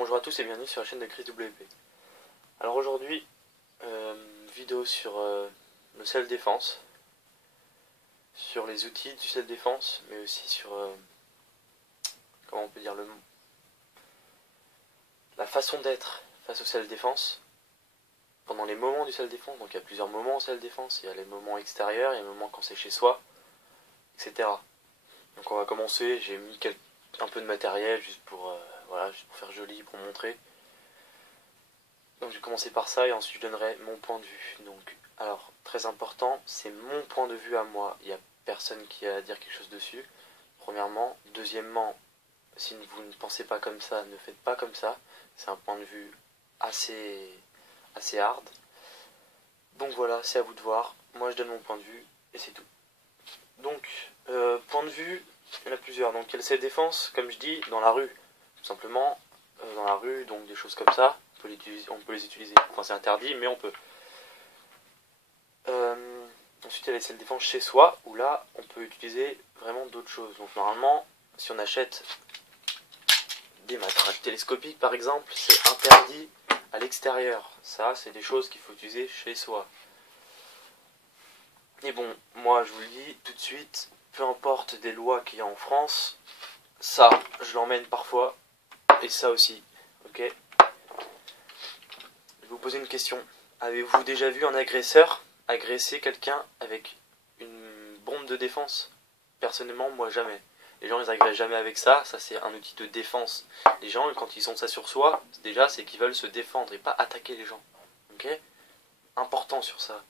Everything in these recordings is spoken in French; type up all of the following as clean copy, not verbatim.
bonjour à tous et bienvenue sur la chaîne de Chris WP. Alors aujourd'hui, vidéo sur le self-défense, sur les outils du self-défense, mais aussi sur, comment on peut dire, la façon d'être face au self-défense, pendant les moments du self-défense. Donc il y a plusieurs moments au self-défense, il y a les moments extérieurs, il y a les moments quand c'est chez soi, etc. Donc on va commencer, j'ai mis un peu de matériel juste pour, juste pour faire joli, pour montrer. Donc je vais commencer par ça et ensuite je donnerai mon point de vue. Donc, alors, très important, c'est mon point de vue à moi. Il n'y a personne qui a à dire quelque chose dessus. Premièrement. Deuxièmement, si vous ne pensez pas comme ça, ne faites pas comme ça. C'est un point de vue assez hard. Donc voilà, c'est à vous de voir. Moi je donne mon point de vue et c'est tout. Donc, point de vue, il y en a plusieurs. Donc il y a le self-défense, comme je dis, dans la rue. Tout simplement, dans la rue, donc des choses comme ça. On peut les utiliser, enfin c'est interdit, mais on peut. Ensuite, il y a les self-défense chez soi, où là, on peut utiliser vraiment d'autres choses. Donc normalement, si on achète des matraques télescopiques, par exemple, c'est interdit à l'extérieur. Ça, c'est des choses qu'il faut utiliser chez soi. Et bon, moi, je vous le dis tout de suite, peu importe des lois qu'il y a en France, ça, je l'emmène parfois, et ça aussi, ok ? Je vais vous poser une question. Avez-vous déjà vu un agresseur agresser quelqu'un avec une bombe de défense? Personnellement, moi jamais. Les gens ils agressent jamais avec ça, ça c'est un outil de défense. Les gens quand ils ont ça sur soi, déjà c'est qu'ils veulent se défendre et pas attaquer les gens. Ok? Important sur ça.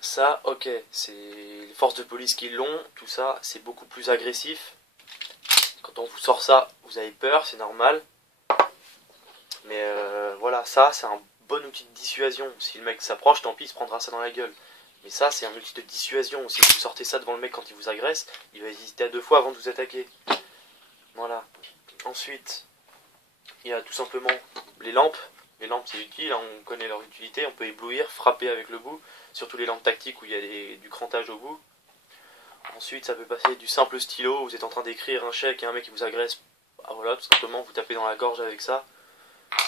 Ça, ok, c'est les forces de police qui l'ont, tout ça, c'est beaucoup plus agressif. Quand on vous sort ça, vous avez peur, c'est normal. Mais voilà, ça c'est un bon outil de dissuasion. Si le mec s'approche, tant pis, il se prendra ça dans la gueule. Mais ça, c'est un outil de dissuasion. Si vous sortez ça devant le mec quand il vous agresse, il va hésiter à deux fois avant de vous attaquer. Voilà. Ensuite, il y a tout simplement les lampes. Les lampes, c'est utile, hein, on connaît leur utilité. On peut éblouir, frapper avec le bout. Surtout les lampes tactiques où il y a du crantage au bout. Ensuite, ça peut passer du simple stylo. Vous êtes en train d'écrire un chèque et un mec qui vous agresse. Ah, voilà, tout simplement, vous tapez dans la gorge avec ça.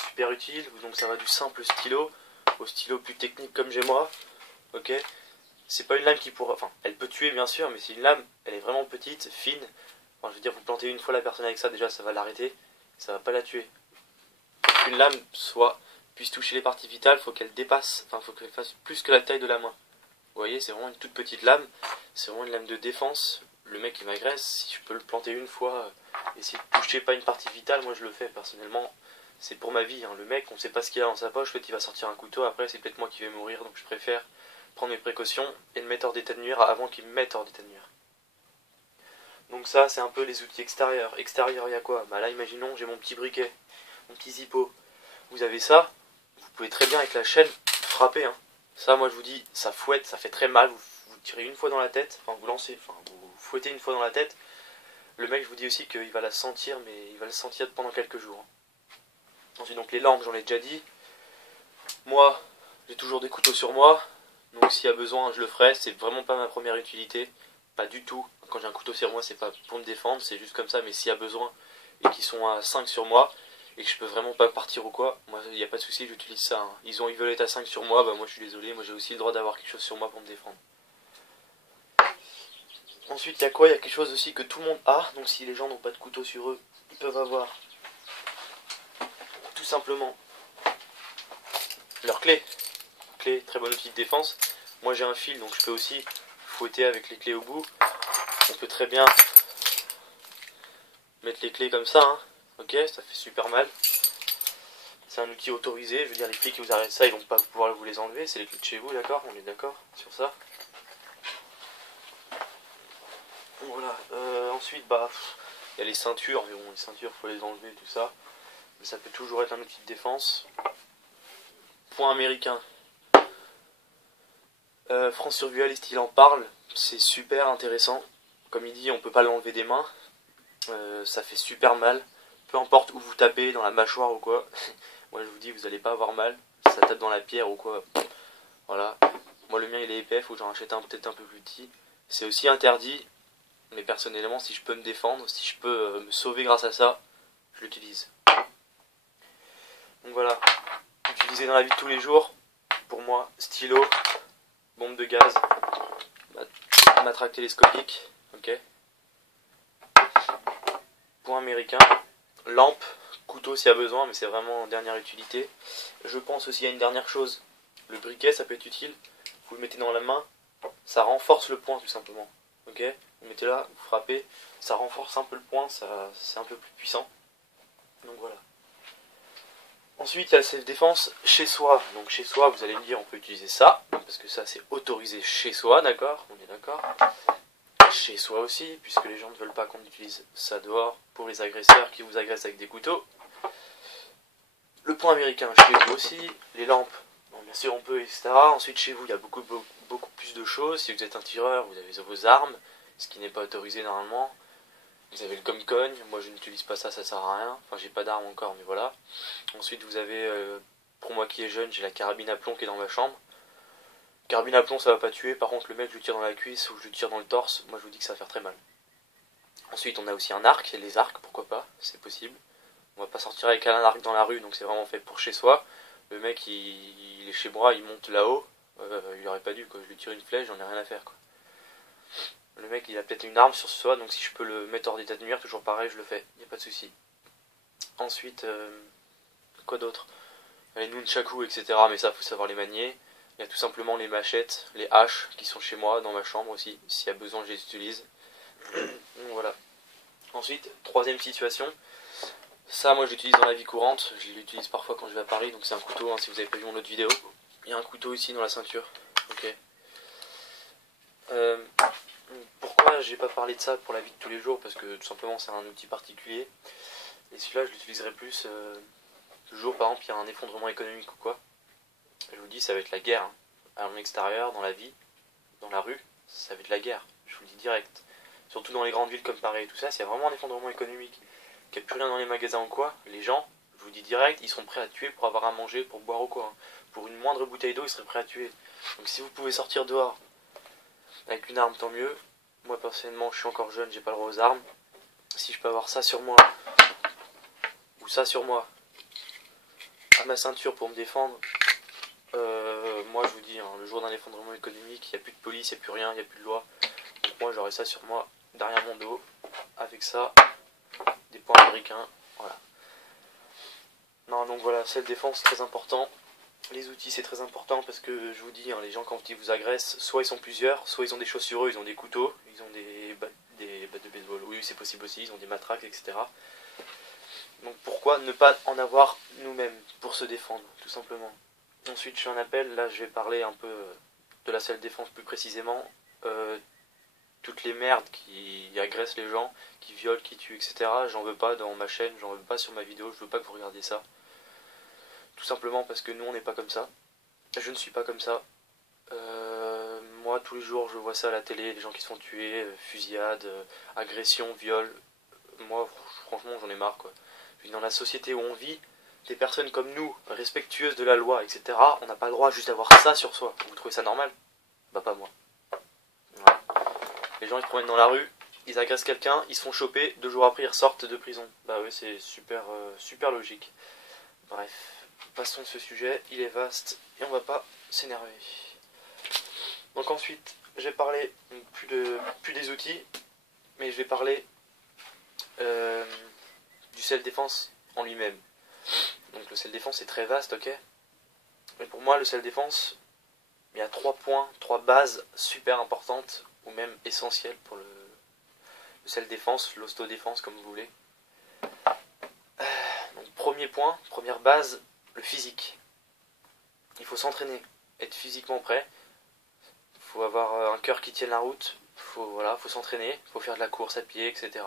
Super utile. Donc ça va du simple stylo au stylo plus technique comme j'ai moi. Ok, c'est pas une lame qui pourra, enfin, elle peut tuer bien sûr, mais c'est une lame, elle est vraiment petite, fine. Enfin, je veux dire, vous plantez une fois la personne avec ça, déjà ça va l'arrêter, ça va pas la tuer. Pour qu'une lame puisse toucher les parties vitales, faut qu'elle dépasse, enfin, faut qu'elle fasse plus que la taille de la main. Vous voyez, c'est vraiment une toute petite lame, c'est vraiment une lame de défense. Le mec qui m'agresse, si je peux le planter une fois, et si toucher pas une partie vitale, moi je le fais personnellement. C'est pour ma vie, hein. Le mec, on sait pas ce qu'il a dans sa poche, peut-être il va sortir un couteau, après c'est peut-être moi qui vais mourir, donc je préfère prendre mes précautions et le mettre hors d'état de nuire avant qu'il me mette hors d'état de nuire. Donc ça, c'est un peu les outils extérieurs. Extérieur, il y a quoi? Bah là, imaginons, j'ai mon petit briquet, mon petit zippo. Vous avez ça, vous pouvez très bien avec la chaîne frapper, hein. Ça, moi je vous dis, ça fouette, ça fait très mal, vous tirez une fois dans la tête, enfin vous lancez, enfin vous fouettez une fois dans la tête. Le mec, je vous dis aussi qu'il va la sentir, mais il va le sentir pendant quelques jours. Ensuite, donc les lampes, j'en ai déjà dit. Moi, j'ai toujours des couteaux sur moi. Donc s'il y a besoin, je le ferai. C'est vraiment pas ma première utilité. Pas du tout. Quand j'ai un couteau sur moi, c'est pas pour me défendre. C'est juste comme ça. Mais s'il y a besoin et qu'ils sont à 5 sur moi et que je peux vraiment pas partir ou quoi, moi, il n'y a pas de souci, j'utilise ça, hein. Ils veulent être à 5 sur moi. Bah moi, je suis désolé. Moi, j'ai aussi le droit d'avoir quelque chose sur moi pour me défendre. Ensuite, il y a quoi? Il y a quelque chose aussi que tout le monde a. Donc si les gens n'ont pas de couteau sur eux, ils peuvent avoir tout simplement leur clé. Clé, très bon outil de défense. Moi j'ai un fil, donc je peux aussi fouetter avec les clés au bout. On peut très bien mettre les clés comme ça, hein. Ok, ça fait super mal. C'est un outil autorisé, je veux dire les flics qui vous arrêtent ça, ils vont pas pouvoir vous les enlever, c'est les clés de chez vous, d'accord? On est d'accord sur ça. Voilà, ensuite bah il y a les ceintures, mais bon les ceintures faut les enlever, tout ça. Mais ça peut toujours être un outil de défense. Point américain. France Survivaliste il en parle, c'est super intéressant. Comme il dit, on peut pas l'enlever des mains. Ça fait super mal. Peu importe où vous tapez, dans la mâchoire ou quoi. Moi je vous dis, vous allez pas avoir mal. Si ça tape dans la pierre ou quoi. Voilà. Moi le mien il est épais, faut que j'en achète un peut-être un peu plus petit. C'est aussi interdit. Mais personnellement, si je peux me défendre, si je peux me sauver grâce à ça, je l'utilise. Donc voilà, utiliser dans la vie de tous les jours, pour moi, stylo, bombe de gaz, matraque télescopique, ok. Point américain, lampe, couteau s'il y a besoin, mais c'est vraiment en dernière utilité. Je pense aussi à une dernière chose, le briquet ça peut être utile, vous le mettez dans la main, ça renforce le poing tout simplement, ok. Vous mettez là, vous frappez, ça renforce un peu le poing, c'est un peu plus puissant, donc voilà. Ensuite, il y a la self-défense chez soi. Donc chez soi, vous allez me dire, on peut utiliser ça, parce que ça c'est autorisé chez soi, d'accord? On est d'accord? Chez soi aussi, puisque les gens ne veulent pas qu'on utilise ça dehors pour les agresseurs qui vous agressent avec des couteaux. Le point américain chez vous aussi, les lampes, bon, bien sûr on peut, etc. Ensuite chez vous, il y a beaucoup plus de choses. Si vous êtes un tireur, vous avez vos armes, ce qui n'est pas autorisé normalement. Vous avez le gomme-cogne, moi je n'utilise pas ça, ça sert à rien. Enfin j'ai pas d'arme encore, mais voilà. Ensuite vous avez, pour moi qui est jeune, j'ai la carabine à plomb qui est dans ma chambre. Carabine à plomb ça va pas tuer, par contre le mec je le tire dans la cuisse ou je le tire dans le torse, moi je vous dis que ça va faire très mal. Ensuite on a aussi un arc, et les arcs pourquoi pas, c'est possible. On va pas sortir avec un arc dans la rue, donc c'est vraiment fait pour chez soi. Le mec il est chez moi, il monte là-haut, il aurait pas dû quoi, je lui tire une flèche, j'en ai rien à faire quoi. Le mec il a peut-être une arme sur soi, donc si je peux le mettre hors d'état de nuire, toujours pareil, je le fais, y a pas de souci. Ensuite, quoi d'autre? Les nunchaku, etc. Mais ça faut savoir les manier. Il y a tout simplement les machettes, les haches qui sont chez moi, dans ma chambre aussi. S'il y a besoin, je les utilise. Donc voilà. Ensuite, troisième situation. Ça, moi, je l'utilise dans la vie courante. Je l'utilise parfois quand je vais à Paris. Donc c'est un couteau, hein, si vous avez pas vu mon autre vidéo. Il y a un couteau ici dans la ceinture. Ok. Pourquoi j'ai pas parlé de ça pour la vie de tous les jours? Parce que tout simplement, c'est un outil particulier. Et celui-là, je l'utiliserai plus toujours, par exemple, il y a un effondrement économique ou quoi. Je vous dis, ça va être la guerre. Hein. À l'extérieur, dans la vie, dans la rue, ça va être la guerre. Je vous le dis direct. Surtout dans les grandes villes comme Paris et tout ça, s'il y a vraiment un effondrement économique, qu'il n'y a plus rien dans les magasins ou quoi, les gens, je vous dis direct, ils seront prêts à tuer pour avoir à manger, pour boire ou quoi. Hein. Pour une moindre bouteille d'eau, ils seraient prêts à tuer. Donc si vous pouvez sortir dehors avec une arme, tant mieux. Moi personnellement, je suis encore jeune, j'ai pas le droit aux armes. Si je peux avoir ça sur moi, ou ça sur moi, à ma ceinture pour me défendre, moi je vous dis, hein, le jour d'un effondrement économique, il n'y a plus de police, il n'y a plus rien, il n'y a plus de loi. Donc moi j'aurai ça sur moi, derrière mon dos, avec ça, des points américains, voilà. Non, donc voilà, self-défense, très important. Les outils c'est très important parce que je vous dis, hein, les gens quand ils vous agressent, soit ils sont plusieurs, soit ils ont des choses sur eux, ils ont des couteaux, ils ont des battes de baseball, oui c'est possible aussi, ils ont des matraques, etc. Donc pourquoi ne pas en avoir nous-mêmes pour se défendre, tout simplement. Ensuite je fais un appel, là je vais parler un peu de la self-défense plus précisément. Toutes les merdes qui agressent les gens, qui violent, qui tuent, etc. J'en veux pas dans ma chaîne, j'en veux pas sur ma vidéo, je veux pas que vous regardiez ça. Tout simplement parce que nous on n'est pas comme ça. Je ne suis pas comme ça. Moi tous les jours je vois ça à la télé, les gens qui se font tuer, fusillades, agressions, viols. Moi franchement j'en ai marre quoi. Dans la société où on vit, des personnes comme nous, respectueuses de la loi, etc., on n'a pas le droit juste d'avoir ça sur soi. Vous trouvez ça normal? Bah pas moi. Voilà. Les gens ils se promènent dans la rue, ils agressent quelqu'un, ils se font choper, 2 jours après ils ressortent de prison. Bah oui c'est super, super logique. Bref, passons de ce sujet, il est vaste et on va pas s'énerver. Donc ensuite, je vais parler plus des outils, mais je vais parler du self-défense en lui-même. Donc le self-défense est très vaste, ok. Mais pour moi, le self-défense, il y a 3 points, 3 bases super importantes, ou même essentielles pour le self-défense, l'auto-défense, comme vous voulez. Donc premier point, première base, le physique. Il faut s'entraîner, être physiquement prêt. Il faut avoir un cœur qui tienne la route. Faut s'entraîner, il faut faire de la course à pied, etc.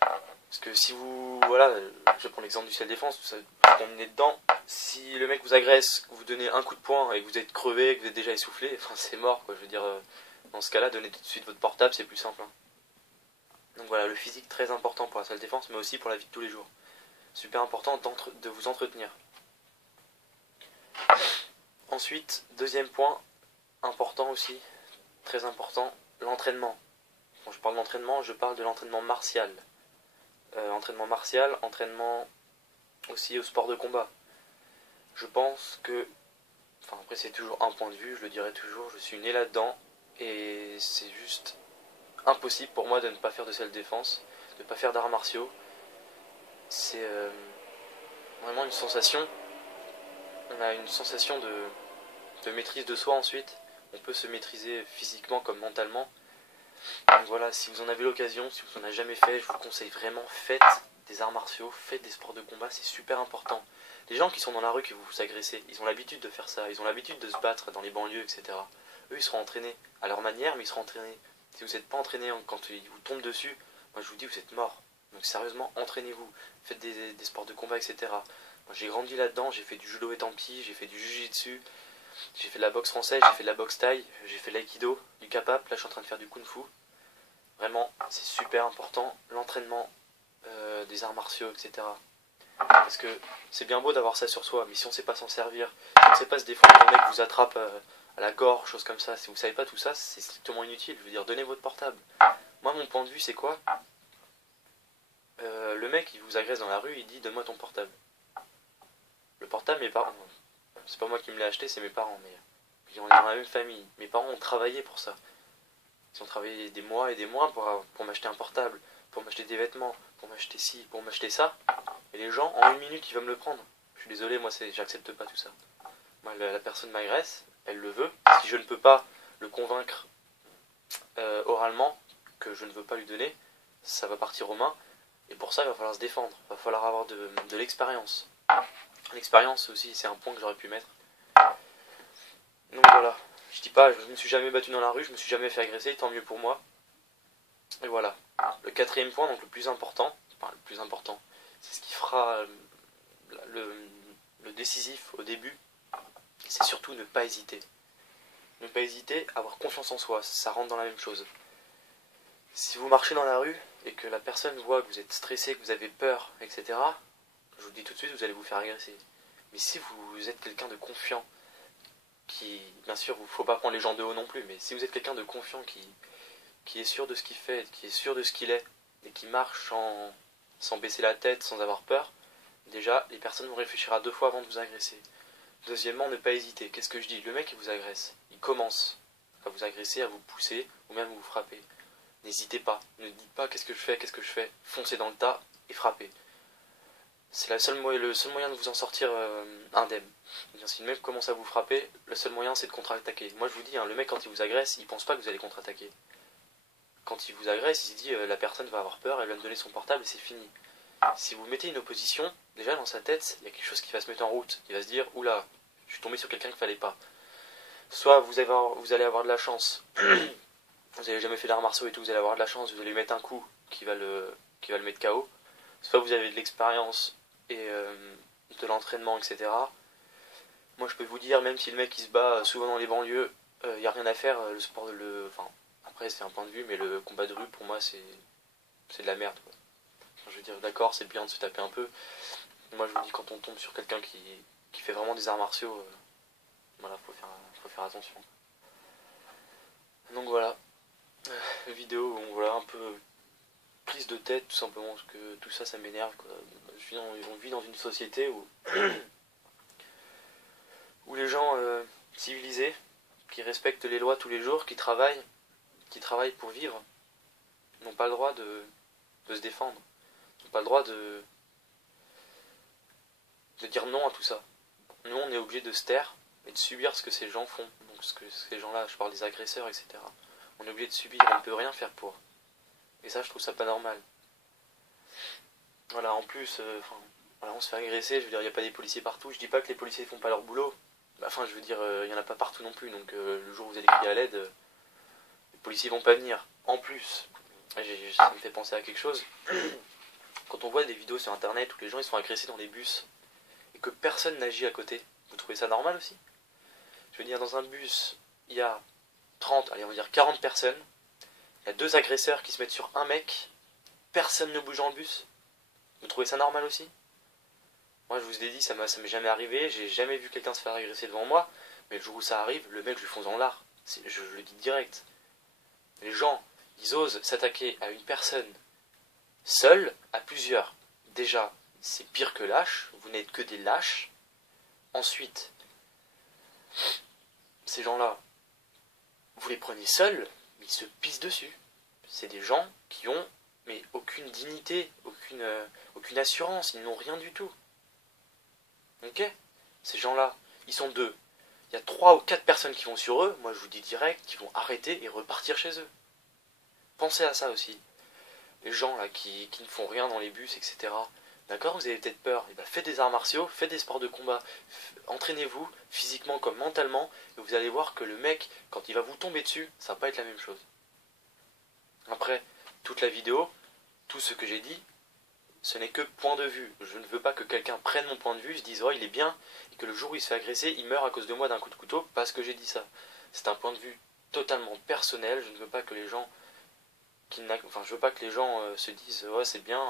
Parce que si vous, voilà, je prends l'exemple du self-défense, vous tombez dedans, si le mec vous agresse, que vous donnez un coup de poing et que vous êtes crevé, que vous êtes déjà essoufflé, enfin c'est mort quoi, je veux dire, dans ce cas-là, donnez tout de suite votre portable, c'est plus simple. Hein. Donc voilà, le physique très important pour la self-défense, mais aussi pour la vie de tous les jours. Super important de vous entretenir. Ensuite, deuxième point, important aussi, très important, l'entraînement. Quand je parle d'entraînement, je parle de l'entraînement martial. entraînement martial, entraînement aussi au sport de combat. Je pense que, enfin après c'est toujours un point de vue, je le dirai toujours, je suis né là-dedans et c'est juste impossible pour moi de ne pas faire de self-défense, de ne pas faire d'arts martiaux. C'est vraiment une sensation, on a une sensation de maîtrise de soi ensuite, on peut se maîtriser physiquement comme mentalement. Donc voilà, si vous en avez l'occasion, si vous en avez jamais fait, je vous conseille vraiment, faites des arts martiaux, faites des sports de combat, c'est super important. Les gens qui sont dans la rue, qui vous agressez, ils ont l'habitude de faire ça, ils ont l'habitude de se battre dans les banlieues, etc. Eux, ils seront entraînés à leur manière, mais ils seront entraînés. Si vous n'êtes pas entraîné quand ils vous tombent dessus, moi je vous dis, vous êtes mort. Donc sérieusement, entraînez-vous, faites des sports de combat, etc. Moi j'ai grandi là-dedans, j'ai fait du judo et tampi, j'ai fait du jujitsu, j'ai fait de la boxe française, j'ai fait de la boxe thaï, j'ai fait de l'aïkido, du kapap, là je suis en train de faire du kung fu. Vraiment, c'est super important, l'entraînement des arts martiaux, etc. Parce que c'est bien beau d'avoir ça sur soi, mais si on ne sait pas s'en servir, si on ne sait pas se défendre, un mec vous attrape à la gorge, choses comme ça, si vous ne savez pas tout ça, c'est strictement inutile. Je veux dire, donnez votre portable. Moi, mon point de vue, c'est quoi? Le mec, il vous agresse dans la rue, il dit donne-moi ton portable. Le portable, mes parents, c'est pas moi qui me l'ai acheté, c'est mes parents, mais on est dans la même famille. Mes parents ont travaillé pour ça. Ils ont travaillé des mois et des mois pour m'acheter un portable, pour m'acheter des vêtements, pour m'acheter ci, pour m'acheter ça. Et les gens, en une minute, ils veulent me le prendre. Je suis désolé, moi, j'accepte pas tout ça. Moi, la personne m'agresse, elle le veut. Si je ne peux pas le convaincre oralement que je ne veux pas lui donner, ça va partir aux mains. Et pour ça, il va falloir se défendre. Il va falloir avoir de l'expérience. L'expérience aussi, c'est un point que j'aurais pu mettre. Donc voilà. Je dis pas, je ne me suis jamais battu dans la rue, je me suis jamais fait agresser, tant mieux pour moi. Et voilà. Le quatrième point, donc le plus important, c'est ce qui fera le décisif au début, c'est surtout ne pas hésiter. Ne pas hésiter, avoir confiance en soi, ça rentre dans la même chose. Si vous marchez dans la rue et que la personne voit que vous êtes stressé, que vous avez peur, etc., je vous le dis tout de suite, vous allez vous faire agresser. Mais si vous êtes quelqu'un de confiant, bien sûr, il ne faut pas prendre les gens de haut non plus, mais si vous êtes quelqu'un de confiant qui est sûr de ce qu'il fait, qui est sûr de ce qu'il est, et qui marche sans baisser la tête, sans avoir peur, déjà, les personnes vont réfléchir à deux fois avant de vous agresser. Deuxièmement, ne pas hésiter. Qu'est-ce que je dis? Le mec, il vous agresse. Il commence à vous agresser, à vous pousser, ou même à vous frapper. N'hésitez pas. Ne dites pas qu'est-ce que je fais. Foncez dans le tas et frappez. C'est le seul moyen de vous en sortir indemne. Si le mec commence à vous frapper, le seul moyen c'est de contre-attaquer. Moi je vous dis, le mec quand il vous agresse, il pense pas que vous allez contre-attaquer. Quand il vous agresse, il se dit la personne va avoir peur, elle va me donner son portable et c'est fini. Si vous mettez une opposition, déjà dans sa tête, il y a quelque chose qui va se mettre en route. Il va se dire, oula, je suis tombé sur quelqu'un qu'il fallait pas. Soit vous allez avoir de la chance, vous n'avez jamais fait d'arts martiaux et tout, vous allez avoir de la chance, vous allez lui mettre un coup qui va le mettre KO. Soit vous avez de l'expérience et de l'entraînement, etc. Moi je peux vous dire, même si le mec il se bat souvent dans les banlieues, il n'y a rien à faire, le sport, après c'est un point de vue, mais le combat de rue pour moi c'est de la merde, quoi. Je veux dire, d'accord, c'est bien de se taper un peu. Moi, je vous dis, quand on tombe sur quelqu'un qui fait vraiment des arts martiaux, voilà, faut faire attention. Donc voilà, vidéo, bon, voilà, un peu prise de tête, tout simplement, parce que tout ça, ça m'énerve, quoi. On vit dans une société où les gens civilisés, qui respectent les lois tous les jours, qui travaillent pour vivre, n'ont pas le droit de se défendre. N'ont pas le droit de dire non à tout ça. Nous, on est obligé de se taire et de subir ce que ces gens font. Donc, ce que ces gens-là, je parle des agresseurs, etc. On est obligé de subir, on ne peut rien faire pour. Et ça, je trouve ça pas normal. Voilà, en plus, voilà, on se fait agresser, je veux dire, il n'y a pas des policiers partout. Je dis pas que les policiers font pas leur boulot. Enfin, je veux dire, il n'y en a pas partout non plus. Donc, le jour où vous allez crier à l'aide, les policiers vont pas venir. En plus, ça me fait penser à quelque chose. Quand on voit des vidéos sur internet où les gens ils sont agressés dans les bus et que personne n'agit à côté, vous trouvez ça normal aussi? Je veux dire, dans un bus, il y a 30, allez on va dire 40 personnes, il y a deux agresseurs qui se mettent sur un mec, personne ne bouge dans le bus. Vous trouvez ça normal aussi? Moi je vous ai dit, ça m'est jamais arrivé, j'ai jamais vu quelqu'un se faire agresser devant moi, mais le jour où ça arrive, le mec je lui fonce dans l'art. Je le dis direct. Les gens, ils osent s'attaquer à une personne Seul, à plusieurs. Déjà, c'est pire que lâche, vous n'êtes que des lâches. Ensuite, ces gens-là, vous les prenez seuls, mais ils se pissent dessus. C'est des gens qui ont mais aucune dignité, aucune assurance, ils n'ont rien du tout. Ok? Ces gens-là, ils sont deux. Il y a 3 ou 4 personnes qui vont sur eux, moi je vous dis direct, qui vont arrêter et repartir chez eux. Pensez à ça aussi. Les gens là qui ne font rien dans les bus, etc. D'accord? Vous avez peut-être peur. Et ben, faites des arts martiaux, faites des sports de combat. Entraînez-vous, physiquement comme mentalement, et vous allez voir que le mec, quand il va vous tomber dessus, ça va pas être la même chose. Après, toute la vidéo, tout ce que j'ai dit, ce n'est que point de vue. Je ne veux pas que quelqu'un prenne mon point de vue, se dise oh il est bien, et que le jour où il se fait agresser, il meurt à cause de moi d'un coup de couteau parce que j'ai dit ça. C'est un point de vue totalement personnel. Je ne veux pas que les gens je veux pas que les gens se disent ouais c'est bien,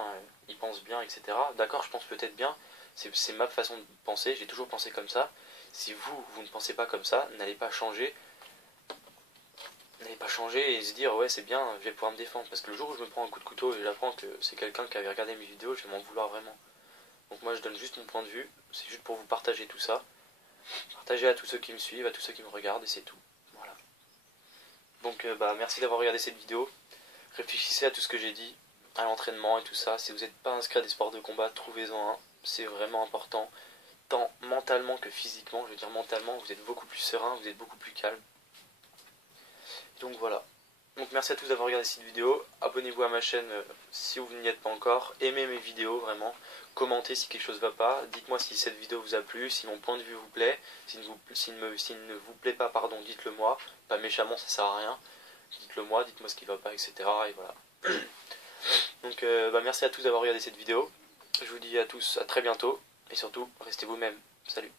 ils pensent bien, etc. D'accord, je pense peut-être bien, c'est ma façon de penser, j'ai toujours pensé comme ça. Si vous ne pensez pas comme ça, n'allez pas changer et se dire ouais c'est bien, je vais pouvoir me défendre. Parce que le jour où je me prends un coup de couteau et j'apprends que c'est quelqu'un qui avait regardé mes vidéos, je vais m'en vouloir vraiment. Donc moi je donne juste mon point de vue, c'est juste pour vous partager tout ça. Partager à tous ceux qui me suivent, à tous ceux qui me regardent et c'est tout. Voilà. Donc merci d'avoir regardé cette vidéo. Réfléchissez à tout ce que j'ai dit, à l'entraînement et tout ça. Si vous n'êtes pas inscrit à des sports de combat, trouvez-en un. C'est vraiment important. Tant mentalement que physiquement. Je veux dire mentalement, vous êtes beaucoup plus serein, vous êtes beaucoup plus calme. Donc voilà. Donc merci à tous d'avoir regardé cette vidéo. Abonnez-vous à ma chaîne si vous n'y êtes pas encore. Aimez mes vidéos vraiment. Commentez si quelque chose ne va pas. Dites-moi si cette vidéo vous a plu, si mon point de vue vous plaît. S'il ne vous plaît pas, pardon, dites-le moi. Pas méchamment, ça sert à rien. Dites-le moi, dites-moi ce qui va pas, etc. Et voilà. Donc merci à tous d'avoir regardé cette vidéo. Je vous dis à tous à très bientôt. Et surtout, restez vous-même. Salut.